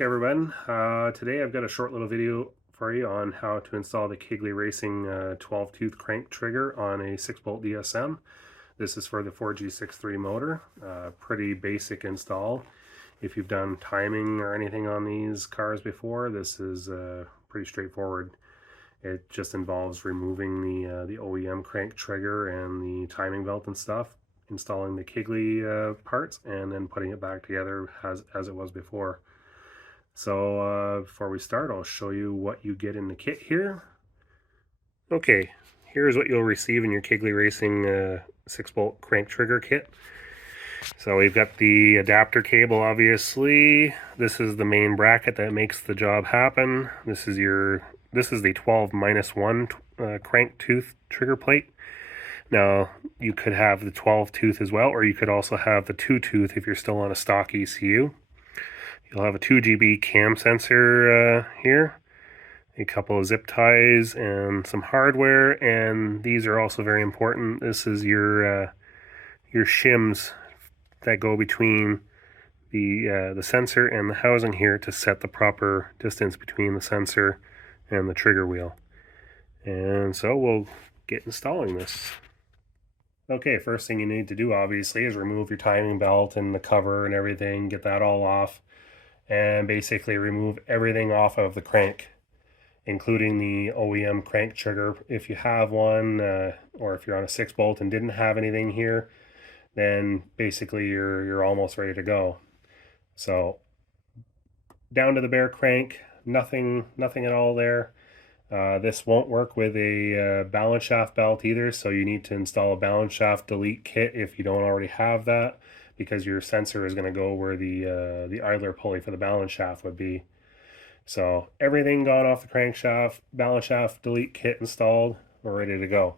back, everyone. Today I've got a short little video for you on how to install the Kiggly Racing 12-tooth crank trigger on a 6-bolt DSM. This is for the 4G63 motor. Pretty basic install. If you've done timing or anything on these cars before, this is pretty straightforward. It just involves removing the OEM crank trigger and the timing belt and stuff, installing the Kiggly parts, and then putting it back together as it was before. So before we start, I'll show you what you get in the kit here. Okay, here's what you'll receive in your Kiggly Racing 6-bolt crank trigger kit. So we've got the adapter cable, obviously. This is the main bracket that makes the job happen. This is the 12-1 crank tooth trigger plate. Now, you could have the 12 tooth as well, or you could also have the 2 tooth if you're still on a stock ECU. You'll have a 2 GB cam sensor here, a couple of zip ties, and some hardware. And these are also very important. This is your shims that go between the sensor and the housing here to set the proper distance between the sensor and the trigger wheel. And so we'll get installing this. Okay, first thing you need to do obviously is remove your timing belt and the cover and everything, get that all off, and basically remove everything off of the crank, including the OEM crank trigger. If you have one, or if you're on a 6-bolt and didn't have anything here, then basically you're almost ready to go. So down to the bare crank, nothing at all there. This won't work with a balance shaft belt either, so you need to install a balance shaft delete kit if you don't already have that, because your sensor is going to go where the idler pulley for the balance shaft would be. So everything gone off the crankshaft, balance shaft delete kit installed, we're ready to go.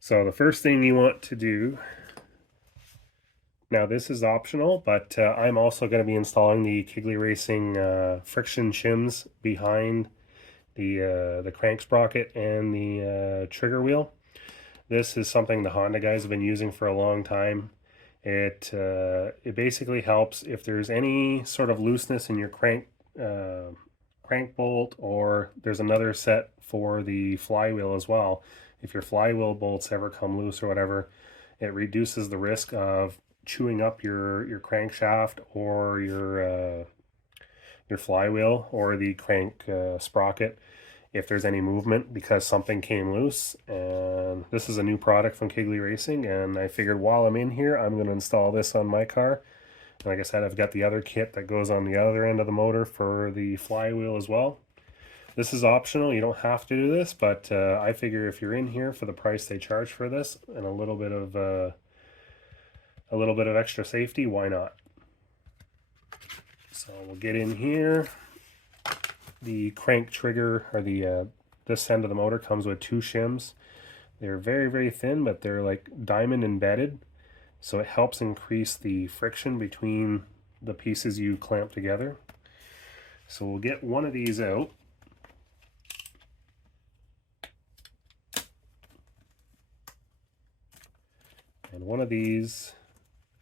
So the first thing you want to do, now this is optional, but I'm also going to be installing the Kiggly Racing friction shims behind the crank sprocket and the trigger wheel. This is something the Honda guys have been using for a long time. It basically helps if there's any sort of looseness in your crank bolt, or there's another set for the flywheel as well. If your flywheel bolts ever come loose or whatever, it reduces the risk of chewing up your crankshaft or your flywheel or the crank sprocket if there's any movement because something came loose. And this is a new product from Kiggly Racing, and I figured while I'm in here I'm going to install this on my car. And like I said, I've got the other kit that goes on the other end of the motor for the flywheel as well. This is optional, you don't have to do this, but I figure if you're in here for the price they charge for this and a little bit of extra safety, why not? So we'll get in here. The crank trigger, or this end of the motor, comes with 2 shims. They're very, very thin, but they're like diamond embedded, so it helps increase the friction between the pieces you clamp together. So we'll get one of these out. And one of these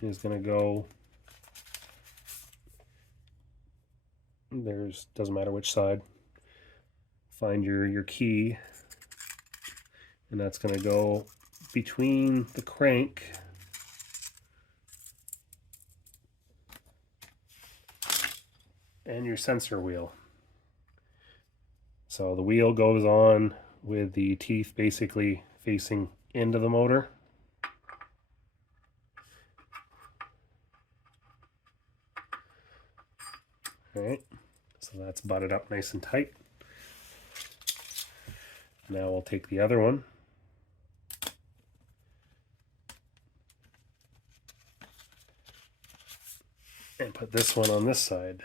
is going to go, doesn't matter which side, find your key, and that's going to go between the crank and your sensor wheel. So the wheel goes on with the teeth basically facing into the motor. Alright, so that's butted up nice and tight. Now we'll take the other one and put this one on this side.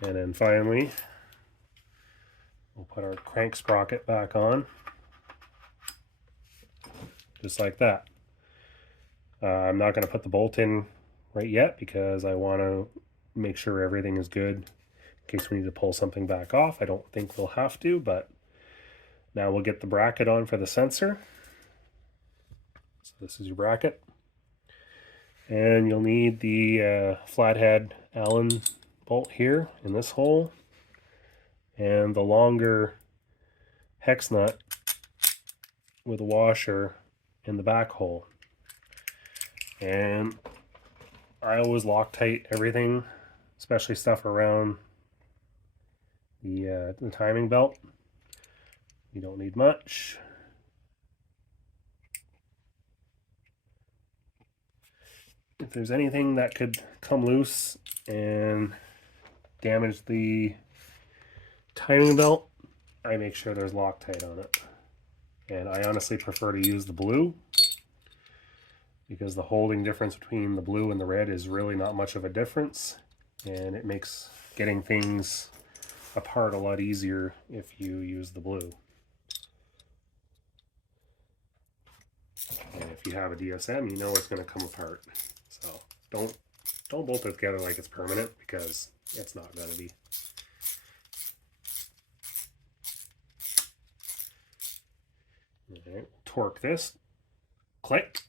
And then finally, we'll put our crank sprocket back on. Just like that. I'm not going to put the bolt in right yet because I want to make sure everything is good in case we need to pull something back off. I don't think we'll have to, but Now we'll get the bracket on for the sensor. So this is your bracket. And you'll need the flathead Allen bolt here in this hole, and the longer hex nut with a washer in the back hole. And I always Loctite everything, especially stuff around the timing belt. You don't need much. If there's anything that could come loose and damage the timing belt, I make sure there's Loctite on it. And I honestly prefer to use the blue, because the holding difference between the blue and the red is really not much of a difference, and it makes getting things apart a lot easier if you use the blue. And if you have a DSM, you know it's going to come apart. So don't bolt it together like it's permanent, because it's not going to be. All right, torque this. Click.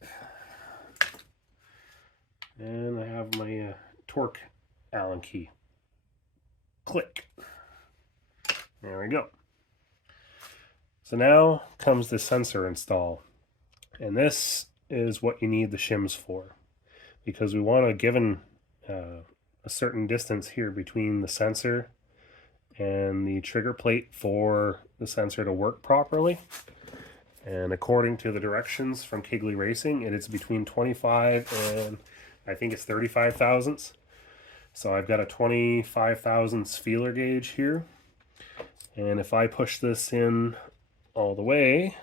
And I have my torque Allen key. Click. There we go. So now comes the sensor install. And this is what you need the shims for, because we want to given a certain distance here between the sensor and the trigger plate for the sensor to work properly. And according to the directions from Kiggly Racing, it is between 25 and I think it's 35 thousandths. So I've got a 25 thousandths feeler gauge here. And if I push this in all the way,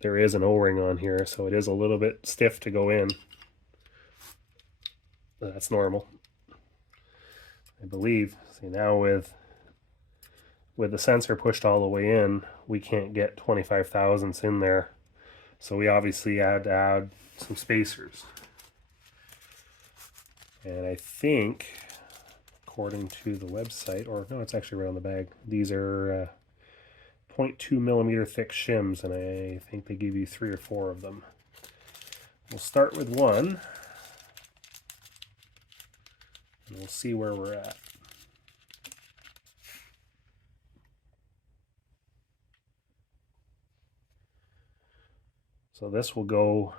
there is an O-ring on here, so it is a little bit stiff to go in. That's normal, I believe. See, now with the sensor pushed all the way in, we can't get 25 thousandths in there. So we obviously had to add some spacers. And I think, according to the website, or no, it's actually right on the bag, these are 0.2 millimeter thick shims, and I think they give you 3 or 4 of them. We'll start with one, and we'll see where we're at. So this will go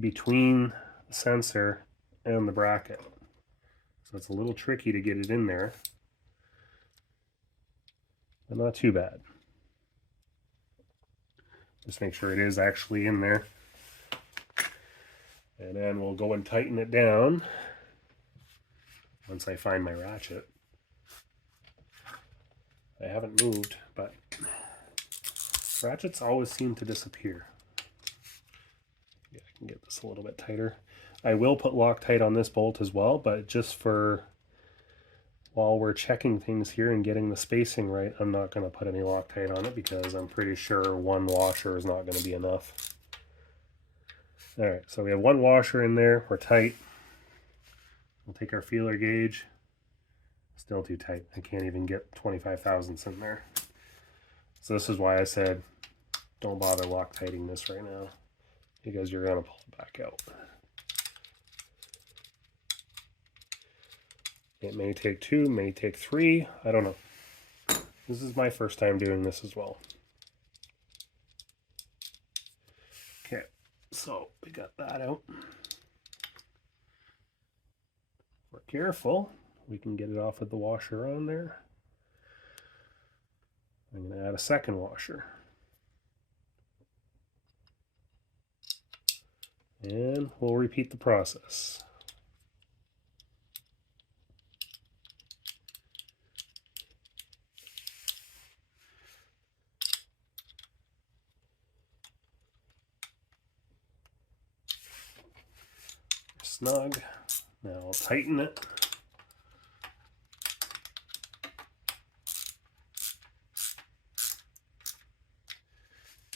between the sensor and the bracket. So it's a little tricky to get it in there, but not too bad. Just make sure it is actually in there. And then we'll go and tighten it down once I find my ratchet. I haven't moved, but ratchets always seem to disappear. Yeah, I can get this a little bit tighter. I will put Loctite on this bolt as well, but just for while we're checking things here and getting the spacing right, I'm not going to put any Loctite on it, because I'm pretty sure one washer is not going to be enough. Alright, so we have one washer in there. We're tight. We'll take our feeler gauge. Still too tight. I can't even get 25 thousandths in there. So this is why I said don't bother Loctiting this right now, because you're going to pull it back out. It may take 2, may take 3, I don't know. This is my first time doing this as well. Okay, so we got that out. If we're careful, we can get it off with the washer on there. I'm going to add a second washer. And we'll repeat the process. Snug. Now I'll tighten it.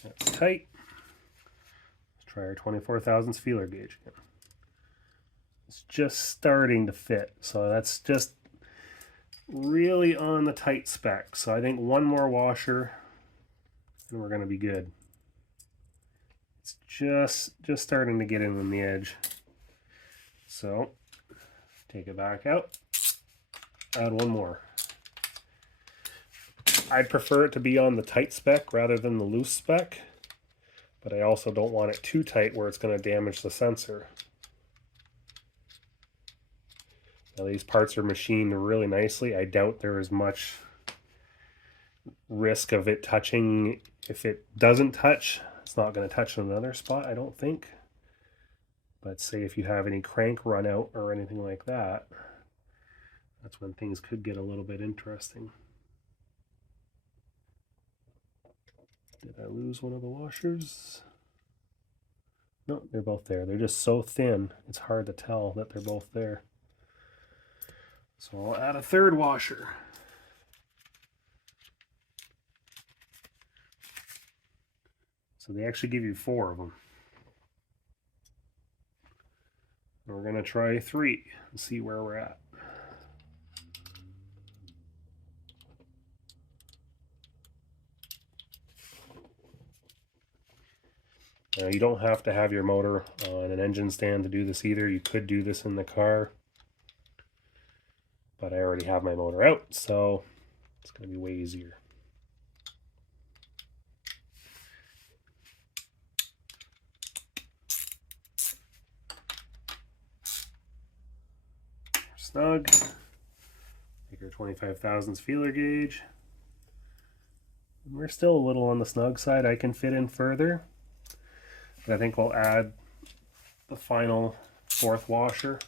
That's tight. Let's try our 24 thousandths feeler gauge again. It's just starting to fit, so that's just really on the tight spec. So I think one more washer and we're going to be good. It's just starting to get in on the edge. So take it back out, add one more. I'd prefer it to be on the tight spec rather than the loose spec, but I also don't want it too tight where it's going to damage the sensor. Now these parts are machined really nicely. I doubt there is much risk of it touching. If it doesn't touch, it's not going to touch another spot, I don't think. But say if you have any crank run out or anything like that, that's when things could get a little bit interesting. Did I lose one of the washers? No, they're both there. They're just so thin, it's hard to tell that they're both there. So I'll add a third washer. So they actually give you 4 of them. And we're going to try 3 and see where we're at. Now you don't have to have your motor on an engine stand to do this either. You could do this in the car. But I already have my motor out, so it's going to be way easier. Snug. Take our 25 thousandths feeler gauge. We're still a little on the snug side. I can fit in further, but I think we'll add the final 4th washer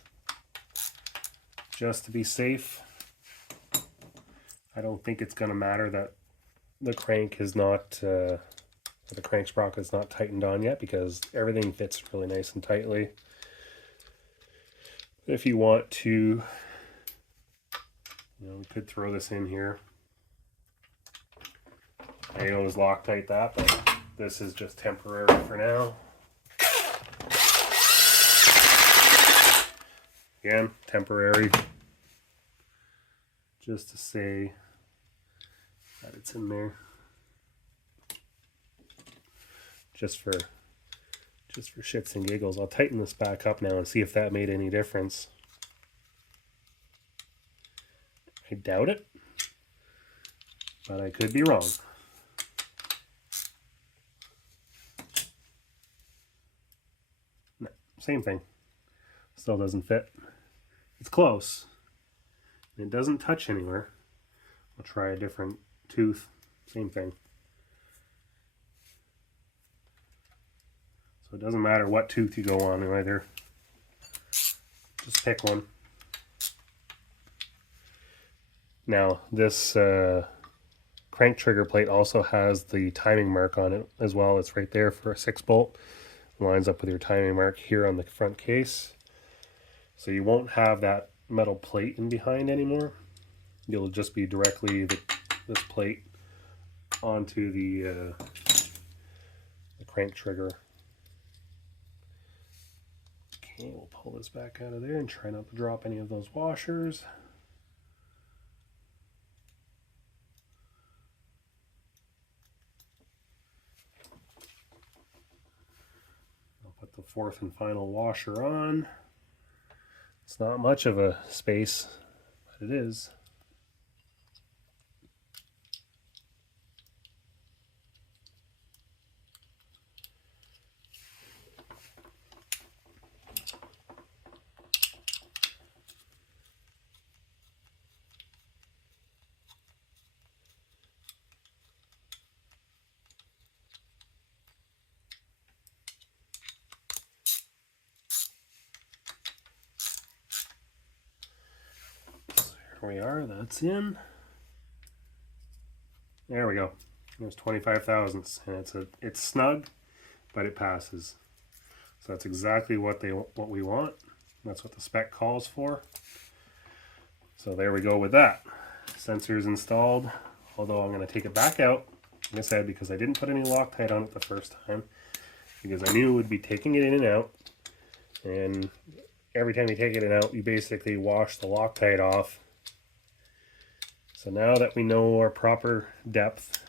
just to be safe. I don't think it's going to matter that the crank is not, the crank sprocket is not tightened on yet, because everything fits really nice and tightly. If you want to, we could throw this in here. I always Loctite that, but this is just temporary for now. Again, temporary, just to say that it's in there. Just for shits and giggles. I'll tighten this back up now and see if that made any difference. I doubt it, but I could be wrong. No, same thing. Still doesn't fit. It's close. It doesn't touch anywhere. I'll try a different tooth. Same thing. So it doesn't matter what tooth you go on either. Just pick one. Now this crank trigger plate also has the timing mark on it as well. It's right there for a 6-bolt. Lines up with your timing mark here on the front case. So you won't have that metal plate in behind anymore. You'll just be directly this plate onto the crank trigger. Okay, we'll pull this back out of there and try not to drop any of those washers. I'll put the 4th and final washer on. It's not much of a space, but it is. Here we are, that's in. There we go. There's 25 thousandths, and it's snug, but it passes. So that's exactly what we want. That's what the spec calls for. So there we go with that. Sensor's installed, although I'm going to take it back out, like I said, because I didn't put any Loctite on it the first time, because I knew it would be taking it in and out, and every time you take it in and out, you basically wash the Loctite off. So now that we know our proper depth,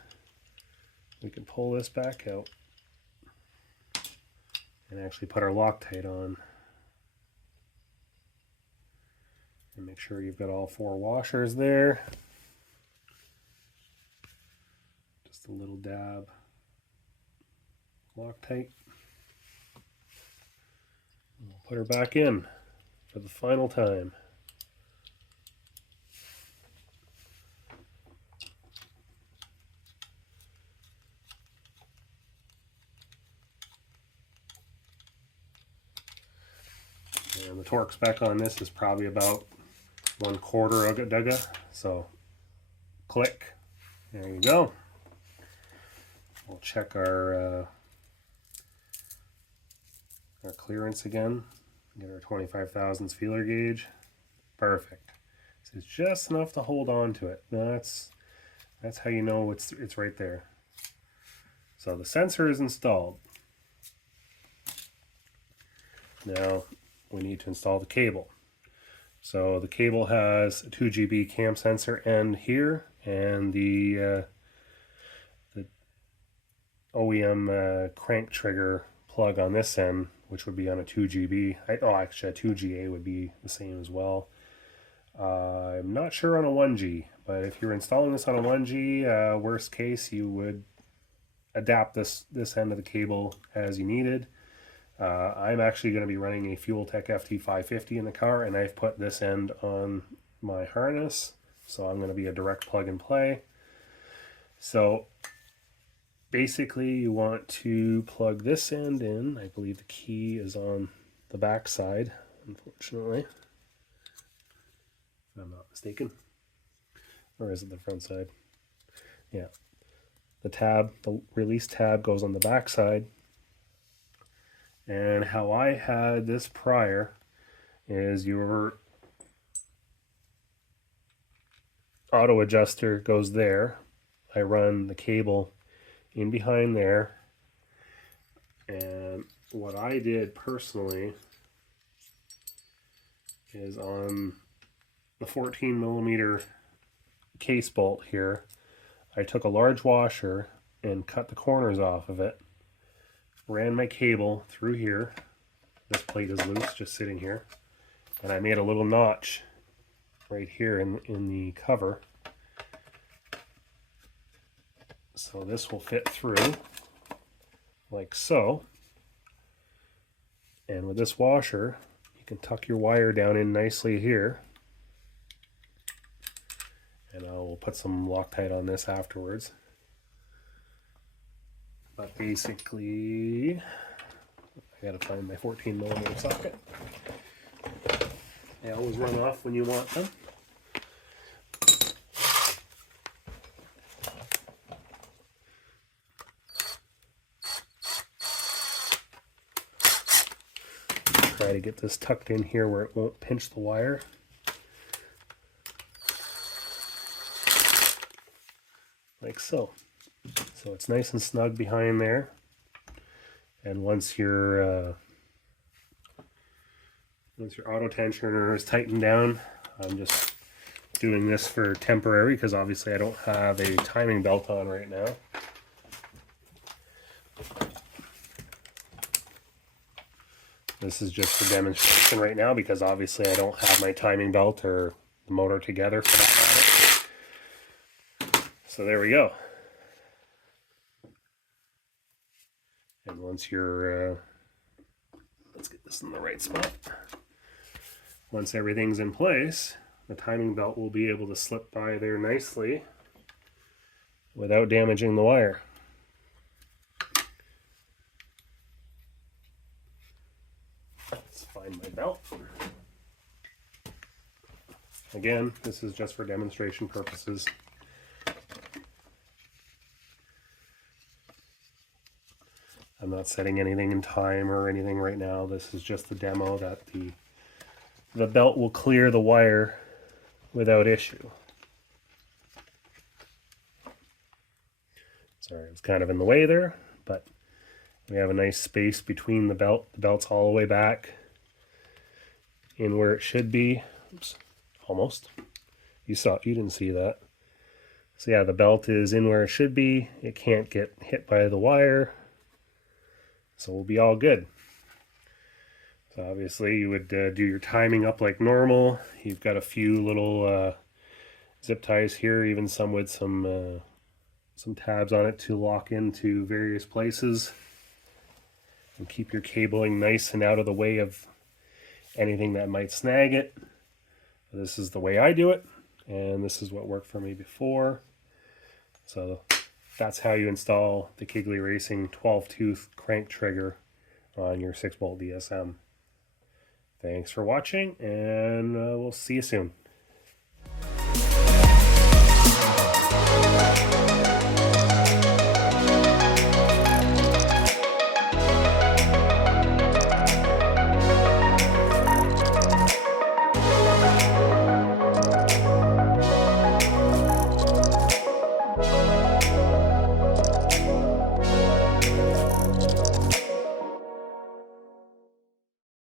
we can pull this back out and actually put our Loctite on. And make sure you've got all 4 washers there. Just a little dab Loctite. We'll put her back in for the final time. And the torque spec on this is probably about 1/4 ugga dugga. So click. There you go. We'll check our clearance again. Get our 25 thousandths feeler gauge. Perfect. So it's just enough to hold on to it. That's how you know it's right there. So the sensor is installed. Now we need to install the cable. So the cable has a 2 GB cam sensor end here, and the OEM crank trigger plug on this end, which would be on a 2 GB. Actually a 2 GA would be the same as well. I'm not sure on a 1G, but if you're installing this on a 1G, worst case, you would adapt this end of the cable as you needed. I'm actually going to be running a Fueltech FT550 in the car, and I've put this end on my harness, so I'm going to be a direct plug and play. So basically you want to plug this end in. I believe the key is on the back side, unfortunately, if I'm not mistaken. Or is it the front side? Yeah. The release tab goes on the back side. And how I had this prior is your auto adjuster goes there. I run the cable in behind there. And what I did personally is on the 14 millimeter case bolt here, I took a large washer and cut the corners off of it. Ran my cable through here. This plate is loose, just sitting here. And I made a little notch right here in the cover. So this will fit through like so. And with this washer, you can tuck your wire down in nicely here. And I will put some Loctite on this afterwards. But basically, I gotta find my 14 millimeter socket. They always run off when you want them. Try to get this tucked in here where it won't pinch the wire. Like so. So it's nice and snug behind there. And once your auto tensioner is tightened down, I'm just doing this for temporary because obviously I don't have a timing belt on right now. This is just for demonstration right now because obviously I don't have my timing belt or the motor together for that matter. So there we go. And once you're, let's get this in the right spot. Once everything's in place, the timing belt will be able to slip by there nicely without damaging the wire. Let's find my belt. Again, this is just for demonstration purposes. I'm not setting anything in time or anything right now. This is just the demo that the belt will clear the wire without issue. Sorry, it's kind of in the way there, but we have a nice space between the belt. The belt's all the way back in where it should be. Oops, almost. You didn't see that. So yeah, the belt is in where it should be. It can't get hit by the wire. So we'll be all good. So obviously you would do your timing up like normal. You've got a few little zip ties here, even some with some tabs on it to lock into various places. And keep your cabling nice and out of the way of anything that might snag it. This is the way I do it, and this is what worked for me before. So that's how you install the Kiggly Racing 12-tooth crank trigger on your 6-bolt DSM. Thanks for watching, and we'll see you soon.